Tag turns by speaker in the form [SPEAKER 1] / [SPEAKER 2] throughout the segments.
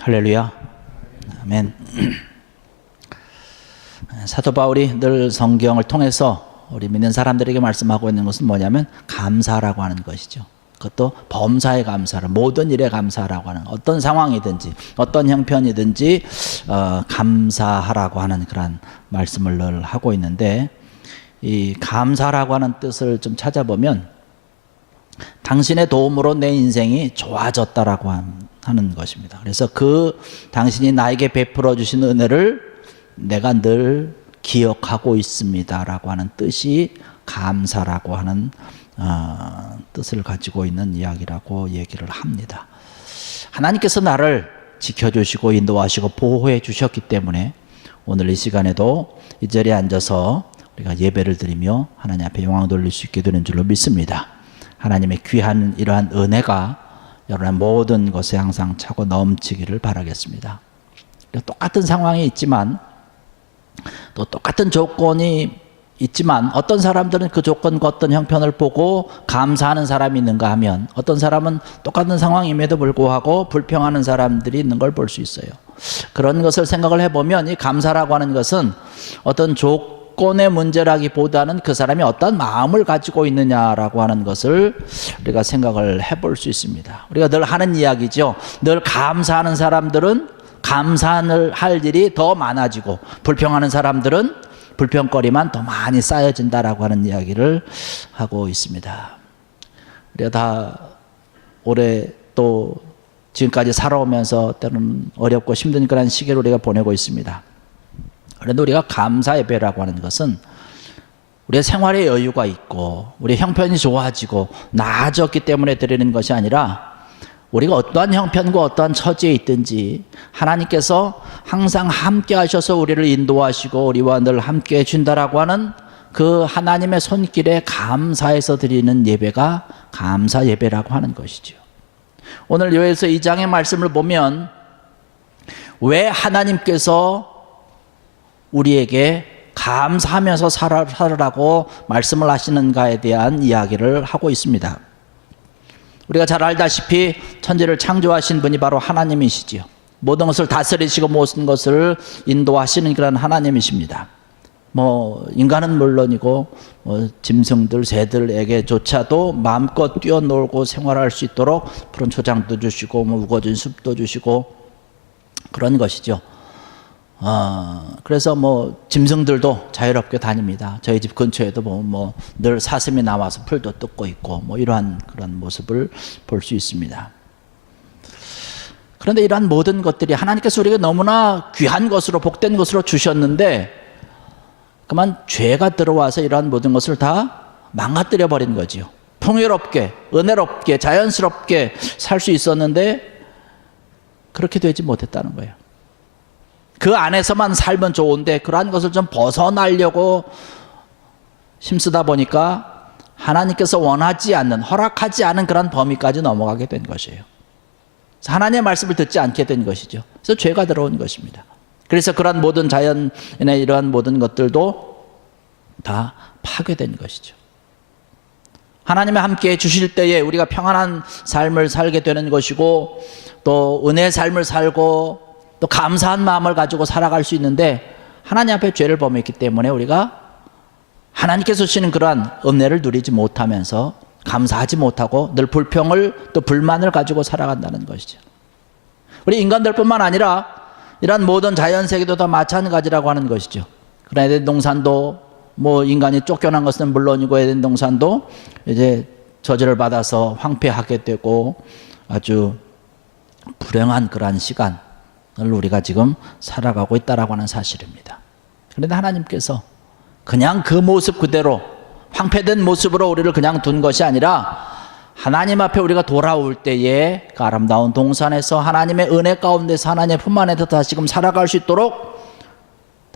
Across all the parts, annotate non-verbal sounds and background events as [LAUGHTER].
[SPEAKER 1] 할렐루야. 아멘. [CLEARS THROAT] 사도 바울이 늘 성경을 통해서 우리 믿는 사람들에게 말씀하고 있는 것은 뭐냐면 감사라고 하는 것이죠. 그것도 범사에 감사를 모든 일에 감사라고 하는 어떤 상황이든지 어떤 형편이든지 어, 감사하라고 하는 그런 말씀을 늘 하고 있는데 이 감사라고 하는 뜻을 좀 찾아보면 당신의 도움으로 내 인생이 좋아졌다라고 하는 것입니다. 그래서 그 당신이 나에게 베풀어 주신 은혜를 내가 늘 기억하고 있습니다라고 하는 뜻이 감사라고 하는 어, 뜻을 가지고 있는 이야기라고 얘기를 합니다. 하나님께서 나를 지켜주시고 인도하시고 보호해 주셨기 때문에 오늘 이 시간에도 이 자리에 앉아서 우리가 예배를 드리며 하나님 앞에 영광 돌릴 수 있게 되는 줄로 믿습니다. 하나님의 귀한 이러한 은혜가 여러분의 모든 것에 항상 차고 넘치기를 바라겠습니다. 똑같은 상황이 있지만 또 똑같은 조건이 있지만 어떤 사람들은 그 조건과 어떤 형편을 보고 감사하는 사람이 있는가 하면 어떤 사람은 똑같은 상황임에도 불구하고 불평하는 사람들이 있는 걸 볼 수 있어요. 그런 것을 생각을 해보면 이 감사라고 하는 것은 어떤 조 건의 문제라기보다는 그 사람이 어떤 마음을 가지고 있느냐라고 하는 것을 우리가 생각을 해볼 수 있습니다. 우리가 늘 하는 이야기죠. 늘 감사하는 사람들은 감사를 할 일이 더 많아지고 불평하는 사람들은 불평거리만 더 많이 쌓여진다라고 하는 이야기를 하고 있습니다. 우리가 다 올해 또 지금까지 살아오면서 때는 어렵고 힘든 그런 시기를 우리가 보내고 있습니다. 그런데 우리가 감사 예배라고 하는 것은 우리의 생활에 여유가 있고 우리 형편이 좋아지고 나아졌기 때문에 드리는 것이 아니라 우리가 어떠한 형편과 어떠한 처지에 있든지 하나님께서 항상 함께 하셔서 우리를 인도하시고 우리와 늘 함께 해준다라고 하는 그 하나님의 손길에 감사해서 드리는 예배가 감사 예배라고 하는 것이죠. 오늘 요에서 2장의 말씀을 보면 왜 하나님께서 우리에게 감사하면서 살아라고 말씀을 하시는가에 대한 이야기를 하고 있습니다. 우리가 잘 알다시피 천지를 창조하신 분이 바로 하나님이시지요. 모든 것을 다스리시고 모든 것을 인도하시는 그런 하나님이십니다. 뭐 인간은 물론이고 뭐 짐승들 새들에게조차도 마음껏 뛰어놀고 생활할 수 있도록 푸른 초장도 주시고 뭐 우거진 숲도 주시고 그런 것이죠. 어, 그래서 뭐 짐승들도 자유롭게 다닙니다. 저희 집 근처에도 보면 뭐 늘 사슴이 나와서 풀도 뜯고 있고 뭐 이러한 그런 모습을 볼 수 있습니다. 그런데 이러한 모든 것들이 하나님께서 우리에게 너무나 귀한 것으로 복된 것으로 주셨는데 그만 죄가 들어와서 이러한 모든 것을 다 망가뜨려 버린 거지요. 풍요롭게, 은혜롭게, 자연스럽게 살 수 있었는데 그렇게 되지 못했다는 거예요. 그 안에서만 살면 좋은데 그러한 것을 좀 벗어나려고 힘쓰다 보니까 하나님께서 원하지 않는 허락하지 않은 그런 범위까지 넘어가게 된 것이에요. 하나님의 말씀을 듣지 않게 된 것이죠. 그래서 죄가 들어온 것입니다. 그래서 그러한 모든 자연의 이러한 모든 것들도 다 파괴된 것이죠. 하나님의 함께 주실 때에 우리가 평안한 삶을 살게 되는 것이고 또 은혜의 삶을 살고 또 감사한 마음을 가지고 살아갈 수 있는데 하나님 앞에 죄를 범했기 때문에 우리가 하나님께서 주시는 그러한 은혜를 누리지 못하면서 감사하지 못하고 늘 불평을 또 불만을 가지고 살아간다는 것이죠. 우리 인간들뿐만 아니라 이러한 모든 자연 세계도 다 마찬가지라고 하는 것이죠. 그러나 에덴 동산도 뭐 인간이 쫓겨난 것은 물론이고 에덴 동산도 이제 저주를 받아서 황폐하게 되고 아주 불행한 그러한 시간 우리가 지금 살아가고 있다라고 하는 사실입니다. 그런데 하나님께서 그냥 그 모습 그대로 황폐된 모습으로 우리를 그냥 둔 것이 아니라 하나님 앞에 우리가 돌아올 때에 그 아름다운 동산에서 하나님의 은혜 가운데서 하나님의 품 안에서 다시금 살아갈 수 있도록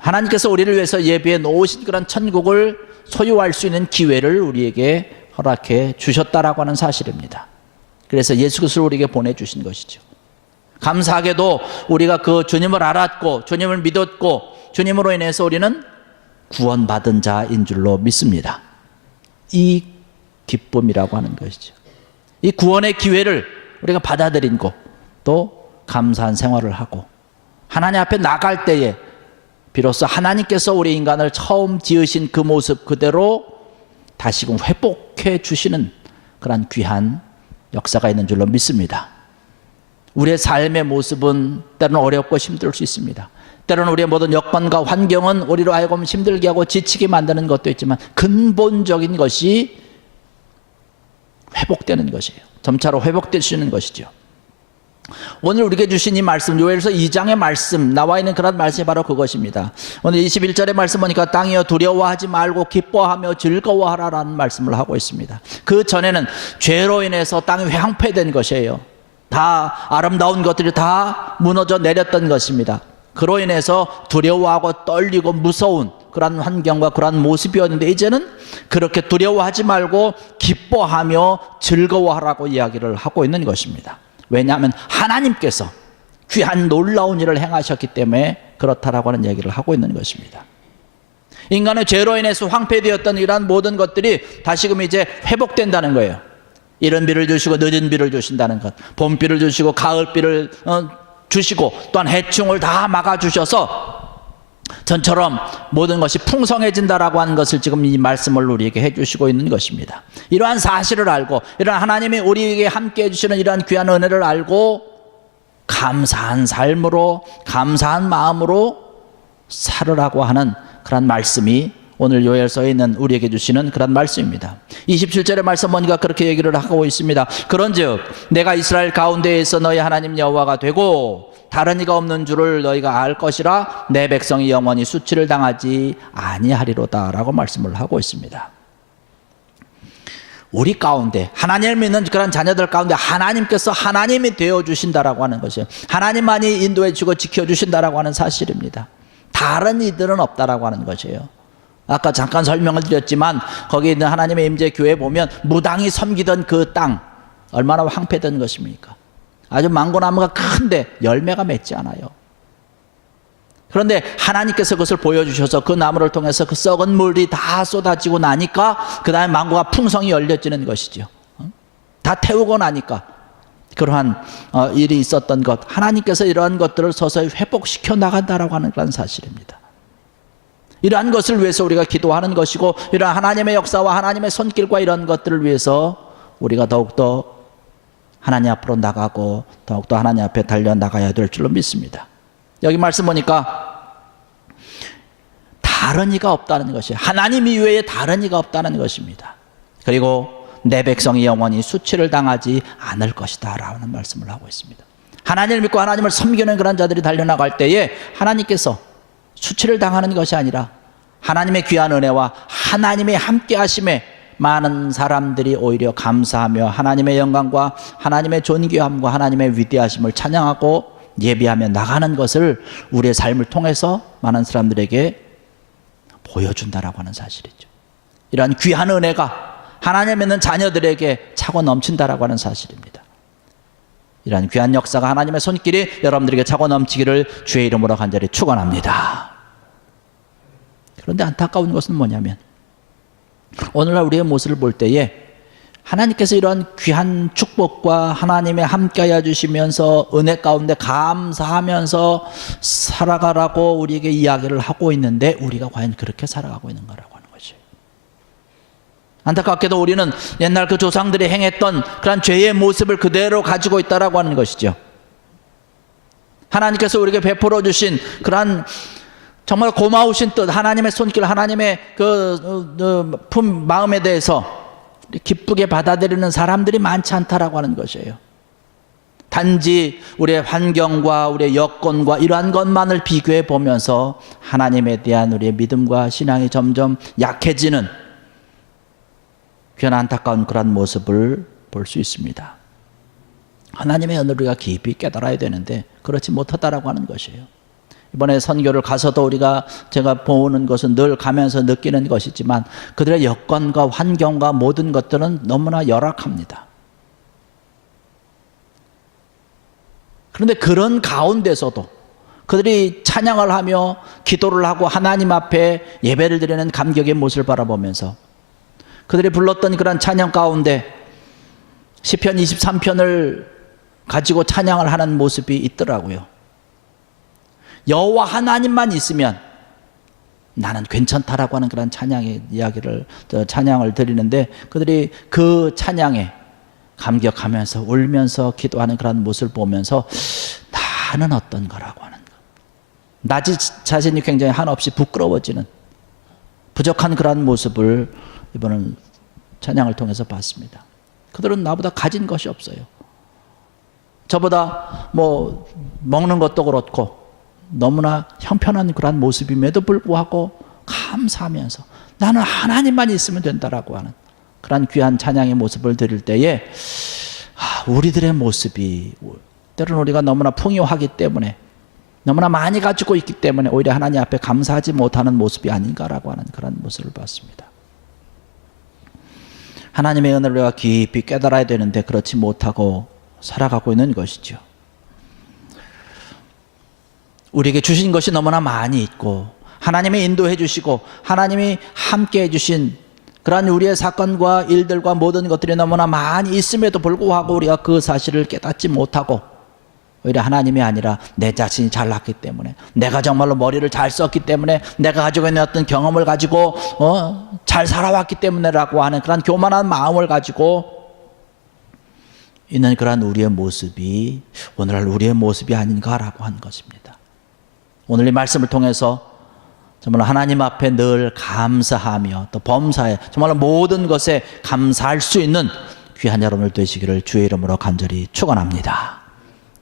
[SPEAKER 1] 하나님께서 우리를 위해서 예비해 놓으신 그런 천국을 소유할 수 있는 기회를 우리에게 허락해 주셨다라고 하는 사실입니다. 그래서 예수 그리스도를 우리에게 보내 주신 것이죠. 감사하게도 우리가 그 주님을 알았고 주님을 믿었고 주님으로 인해서 우리는 구원받은 자인 줄로 믿습니다. 이 기쁨이라고 하는 것이죠. 이 구원의 기회를 우리가 받아들인 거, 또 감사한 생활을 하고 하나님 앞에 나갈 때에 비로소 하나님께서 우리 인간을 처음 지으신 그 모습 그대로 다시금 회복해 주시는 그러한 귀한 역사가 있는 줄로 믿습니다. 우리의 삶의 모습은 때로는 어렵고 힘들 수 있습니다. 때로는 우리의 모든 여건과 환경은 우리로 하여금 힘들게 하고 지치게 만드는 것도 있지만 근본적인 것이 회복되는 것이에요. 점차로 회복되시는 것이죠. 오늘 우리에게 주신 이 말씀, 요엘서 2장의 말씀, 나와 있는 그런 말씀이 바로 그것입니다. 오늘 21절의 말씀 보니까 땅이여 두려워하지 말고 기뻐하며 즐거워하라라는 말씀을 하고 있습니다. 그 전에는 죄로 인해서 땅이 황폐된 것이에요. 다 아름다운 것들이 다 무너져 내렸던 것입니다. 그로 인해서 두려워하고 떨리고 무서운 그러한 환경과 그러한 모습이었는데 이제는 그렇게 두려워하지 말고 기뻐하며 즐거워하라고 이야기를 하고 있는 것입니다. 왜냐하면 하나님께서 귀한 놀라운 일을 행하셨기 때문에 그렇다라고 하는 얘기를 하고 있는 것입니다. 인간의 죄로 인해서 황폐되었던 이러한 모든 것들이 다시금 이제 회복된다는 거예요. 이른 비를 주시고 늦은 비를 주신다는 것, 봄비를 주시고 가을비를 어, 주시고 또한 해충을 다 막아 주셔서 전처럼 모든 것이 풍성해진다라고 하는 것을 지금 이 말씀을 우리에게 해주시고 있는 것입니다. 이러한 사실을 알고 이러한 하나님이 우리에게 함께 해주시는 이러한 귀한 은혜를 알고 감사한 삶으로 감사한 마음으로 살으라고 하는 그런 말씀이 오늘 요엘서에 있는 우리에게 주시는 그런 말씀입니다. 27절의 말씀 보니까 그렇게 얘기를 하고 있습니다. 그런즉 내가 이스라엘 가운데에서 너희 하나님 여호와가 되고 다른 이가 없는 줄을 너희가 알 것이라 내 백성이 영원히 수치를 당하지 아니하리로다라고 말씀을 하고 있습니다. 우리 가운데 하나님을 믿는 그런 자녀들 가운데 하나님께서 하나님이 되어 주신다라고 하는 것이에요. 하나님만이 인도해 주고 지켜 주신다라고 하는 사실입니다. 다른 이들은 없다라고 하는 것이에요. 아까 잠깐 설명을 드렸지만 거기 있는 하나님의 임재 교회 보면 무당이 섬기던 그 땅 얼마나 황폐된 것입니까? 아주 망고나무가 큰데 열매가 맺지 않아요. 그런데 하나님께서 그것을 보여주셔서 그 나무를 통해서 그 썩은 물이 다 쏟아지고 나니까 그 다음에 망고가 풍성히 열려지는 것이죠. 어? 다 태우고 나니까 그러한 어, 일이 있었던 것 하나님께서 이러한 것들을 서서히 회복시켜 나간다라고 하는 그런 사실입니다. 이러한 것을 위해서 우리가 기도하는 것이고 이러한 하나님의 역사와 하나님의 손길과 이런 것들을 위해서 우리가 더욱더 하나님 앞으로 나가고 더욱더 하나님 앞에 달려 나가야 될 줄로 믿습니다. 여기 말씀 보니까 다른 이가 없다는 것이 하나님 이외에 다른 이가 없다는 것입니다. 그리고 내 백성이 영원히 수치를 당하지 않을 것이다 라는 말씀을 하고 있습니다. 하나님을 믿고 하나님을 섬기는 그런 자들이 달려나갈 때에 하나님께서 수치를 당하는 것이 아니라 하나님의 귀한 은혜와 하나님의 함께 하심에 많은 사람들이 오히려 감사하며 하나님의 영광과 하나님의 존귀함과 하나님의 위대하심을 찬양하고 예비하며 나가는 것을 우리의 삶을 통해서 많은 사람들에게 보여준다라고 하는 사실이죠. 이러한 귀한 은혜가 하나님 믿는 자녀들에게 차고 넘친다라고 하는 사실입니다. 이러한 귀한 역사가 하나님의 손길이 여러분들에게 차고 넘치기를 주의 이름으로 간절히 축원합니다. 그런데 안타까운 것은 뭐냐면 오늘날 우리의 모습을 볼 때에 하나님께서 이러한 귀한 축복과 하나님의 함께하여 주시면서 은혜 가운데 감사하면서 살아가라고 우리에게 이야기를 하고 있는데 우리가 과연 그렇게 살아가고 있는 거라고 하는 것이 안타깝게도 우리는 옛날 그 조상들이 행했던 그런 죄의 모습을 그대로 가지고 있다라고 하는 것이죠. 하나님께서 우리에게 베풀어 주신 그러한 정말 고마우신 뜻, 하나님의 손길, 하나님의 그, 그 품, 마음에 대해서 기쁘게 받아들이는 사람들이 많지 않다라고 하는 것이에요. 단지 우리의 환경과 우리의 여건과 이러한 것만을 비교해 보면서 하나님에 대한 우리의 믿음과 신앙이 점점 약해지는 괜 안타까운 그런 모습을 볼 수 있습니다. 하나님의 은혜를 우리가 깊이 깨달아야 되는데 그렇지 못하다라고 하는 것이에요. 이번에 선교를 가서도 우리가 제가 보는 것은 늘 가면서 느끼는 것이지만 그들의 여건과 환경과 모든 것들은 너무나 열악합니다. 그런데 그런 가운데서도 그들이 찬양을 하며 기도를 하고 하나님 앞에 예배를 드리는 감격의 모습을 바라보면서 그들이 불렀던 그런 찬양 가운데 시편 23편을 가지고 찬양을 하는 모습이 있더라고요. 여호와 하나님만 있으면 나는 괜찮다라고 하는 그런 찬양의 이야기를 저 찬양을 드리는데 그들이 그 찬양에 감격하면서 울면서 기도하는 그런 모습을 보면서 나는 어떤 거라고 하는 거. 나 자- 자신이 굉장히 한없이 부끄러워지는 부족한 그런 모습을 이번은 찬양을 통해서 봤습니다. 그들은 나보다 가진 것이 없어요. 저보다 뭐 먹는 것도 그렇고 너무나 형편한 그러한 모습임에도 불구하고 감사하면서 나는 하나님만 있으면 된다라고 하는 그러한 귀한 찬양의 모습을 드릴 때에 아, 우리들의 모습이 때로는 우리가 너무나 풍요하기 때문에 너무나 많이 가지고 있기 때문에 오히려 하나님 앞에 감사하지 못하는 모습이 아닌가라고 하는 그런 모습을 봤습니다. 하나님의 은혜를 우리가 깊이 깨달아야 되는데 그렇지 못하고 살아가고 있는 것이죠. 우리에게 주신 것이 너무나 많이 있고 하나님이 인도해 주시고 하나님이 함께 해 주신 그러한 우리의 사건과 일들과 모든 것들이 너무나 많이 있음에도 불구하고 우리가 그 사실을 깨닫지 못하고 오히려 하나님이 아니라 내 자신이 잘났기 때문에 내가 정말로 머리를 잘 썼기 때문에 내가 가지고 있는 어떤 경험을 가지고 어, 잘 살아왔기 때문에라고 하는 그런 교만한 마음을 가지고 있는 그런 우리의 모습이 오늘날 우리의 모습이 아닌가라고 하는 것입니다. 오늘 이 말씀을 통해서 정말 하나님 앞에 늘 감사하며 또 범사에 정말 모든 것에 감사할 수 있는 귀한 여러분들 되시기를 주의 이름으로 간절히 축원합니다.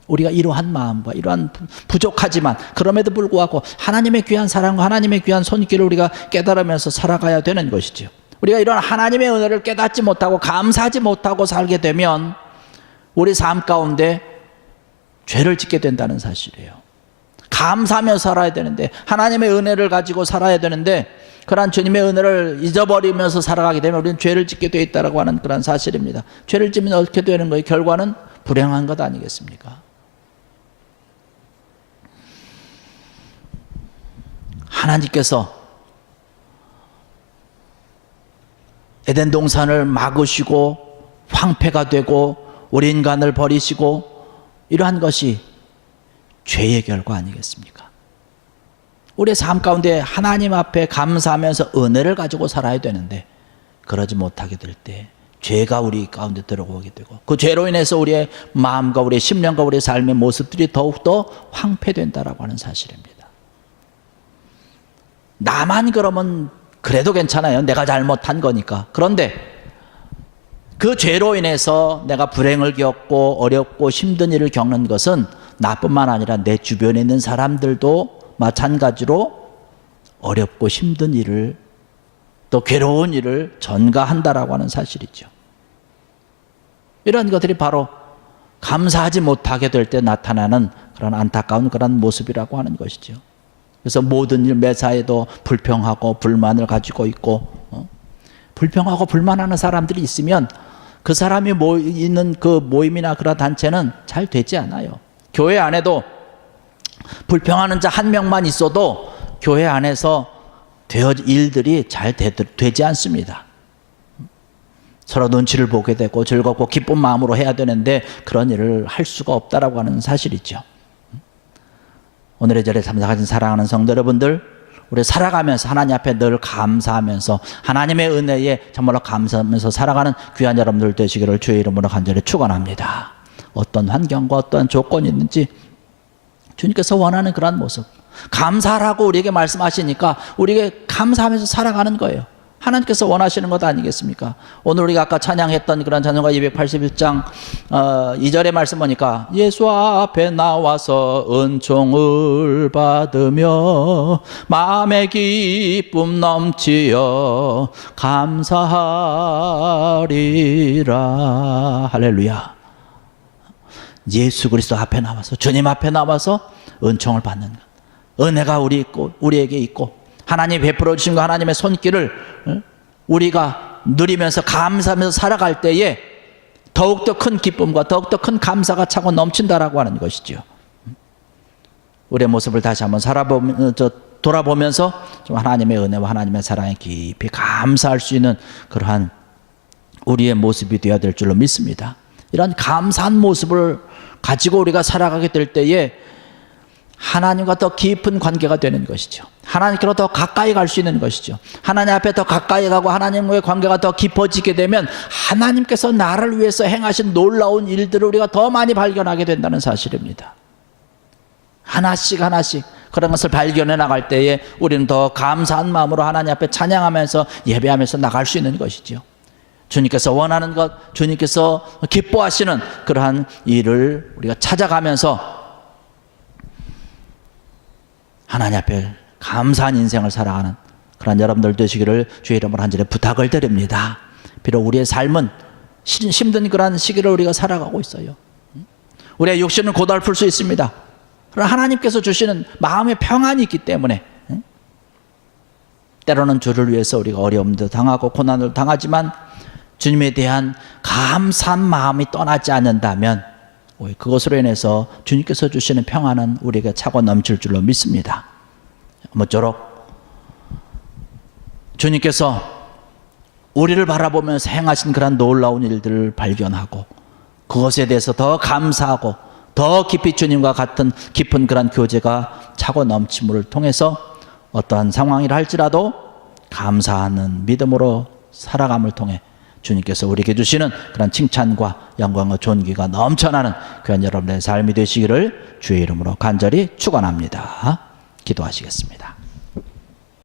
[SPEAKER 1] 우리가 이러한 마음과 이러한 부- 부족하지만 그럼에도 불구하고 하나님의 귀한 사랑과 하나님의 귀한 손길을 우리가 깨달으면서 살아가야 되는 것이죠. 우리가 이런 하나님의 은혜를 깨닫지 못하고 감사하지 못하고 살게 되면 우리 삶 가운데 죄를 짓게 된다는 사실이에요. 감사하며 살아야 되는데 하나님의 은혜를 가지고 살아야 되는데 그러한 주님의 은혜를 잊어버리면서 살아가게 되면 우리는 죄를 짓게 돼 있다라고 하는 그런 사실입니다. 죄를 지면 어떻게 되는 거예요? 결과는 불행한 것 아니겠습니까? 하나님께서 에덴 동산을 막으시고 황폐가 되고 우리 인간을 버리시고 이러한 것이 죄의 결과 아니겠습니까? 우리의 삶 가운데 하나님 앞에 감사하면서 은혜를 가지고 살아야 되는데 그러지 못하게 될 때 죄가 우리 가운데 들어오게 되고 그 죄로 인해서 우리의 마음과 우리의 심령과 우리의 삶의 모습들이 더욱더 황폐된다라고 하는 사실입니다. 나만 그러면 그래도 괜찮아요. 내가 잘못한 거니까. 그런데 그 죄로 인해서 내가 불행을 겪고 어렵고 힘든 일을 겪는 것은 나뿐만 아니라 내 주변에 있는 사람들도 마찬가지로 어렵고 힘든 일을 또 괴로운 일을 전가한다라고 하는 사실이죠. 이런 것들이 바로 감사하지 못하게 될 때 나타나는 그런 안타까운 그런 모습이라고 하는 것이죠. 그래서 모든 일 매사에도 불평하고 불만을 가지고 있고 어? 불평하고 불만하는 사람들이 있으면 그 사람이 모 있는 그 모임이나 그런 단체는 잘 되지 않아요. 교회 안에도 불평하는 자 한 명만 있어도 교회 안에서 되어 일들이 잘 되, 되지 않습니다. 서로 눈치를 보게 되고 즐겁고 기쁜 마음으로 해야 되는데 그런 일을 할 수가 없다라고 하는 사실이죠. 오늘의 절에 참석하신 사랑하는 성도 여러분들, 우리 살아가면서 하나님 앞에 늘 감사하면서 하나님의 은혜에 정말로 감사하면서 살아가는 귀한 여러분들 되시기를 주의 이름으로 간절히 축원합니다. 어떤 환경과 어떤 조건이 있는지 주님께서 원하는 그러한 모습. 감사라고 우리에게 말씀하시니까 우리에게 감사하면서 살아가는 거예요. 하나님께서 원하시는 것 아니겠습니까? 오늘 우리가 아까 찬양했던 그런 찬송가 281장 어, 2절의 말씀 보니까 예수 앞에 나와서 은총을 받으며 마음의 기쁨 넘치어 감사하리라 할렐루야 예수 그리스도 앞에 나와서 주님 앞에 나와서 은총을 받는 것. 은혜가 우리 있고 우리에게 있고 하나님 베풀어 주신 거 하나님의 손길을 어? 우리가 누리면서 감사하면서 살아갈 때에 더욱더 큰 기쁨과 더욱더 큰 감사가 차고 넘친다라고 하는 것이죠. 우리의 모습을 다시 한번 살아보면 저 돌아보면서 좀 하나님의 은혜와 하나님의 사랑에 깊이 감사할 수 있는 그러한 우리의 모습이 되어야 될 줄로 믿습니다. 이런 감사한 모습을 가지고 우리가 살아가게 될 때에 하나님과 더 깊은 관계가 되는 것이죠. 하나님께로 더 가까이 갈 수 있는 것이죠. 하나님 앞에 더 가까이 가고 하나님과의 관계가 더 깊어지게 되면 하나님께서 나를 위해서 행하신 놀라운 일들을 우리가 더 많이 발견하게 된다는 사실입니다. 하나씩 하나씩 그런 것을 발견해 나갈 때에 우리는 더 감사한 마음으로 하나님 앞에 찬양하면서 예배하면서 나갈 수 있는 것이죠. 주님께서 원하는 것, 주님께서 기뻐하시는 그러한 일을 우리가 찾아가면서 하나님 앞에 감사한 인생을 살아가는 그런 여러분들 되시기를 주의 이름으로 한절에 부탁을 드립니다. 비록 우리의 삶은 시- 힘든 그러한 시기를 우리가 살아가고 있어요. 우리의 육신은 고달플 수 있습니다. 그러나 하나님께서 주시는 마음의 평안이 있기 때문에 응? 때로는 주를 위해서 우리가 어려움도 당하고 고난을 당하지만 주님에 대한 감사한 마음이 떠나지 않는다면 그것으로 인해서 주님께서 주시는 평안은 우리에게 차고 넘칠 줄로 믿습니다. 모쪼록 주님께서 우리를 바라보면서 행하신 그런 놀라운 일들을 발견하고 그것에 대해서 더 감사하고 더 깊이 주님과 같은 깊은 그런 교제가 차고 넘침을 통해서 어떠한 상황이라 할지라도 감사하는 믿음으로 살아감을 통해 주님께서 우리에게 주시는 그런 칭찬과 영광과 존귀가 넘쳐나는 그런 여러분의 삶이 되시기를 주의 이름으로 간절히 축원합니다. 기도하시겠습니다.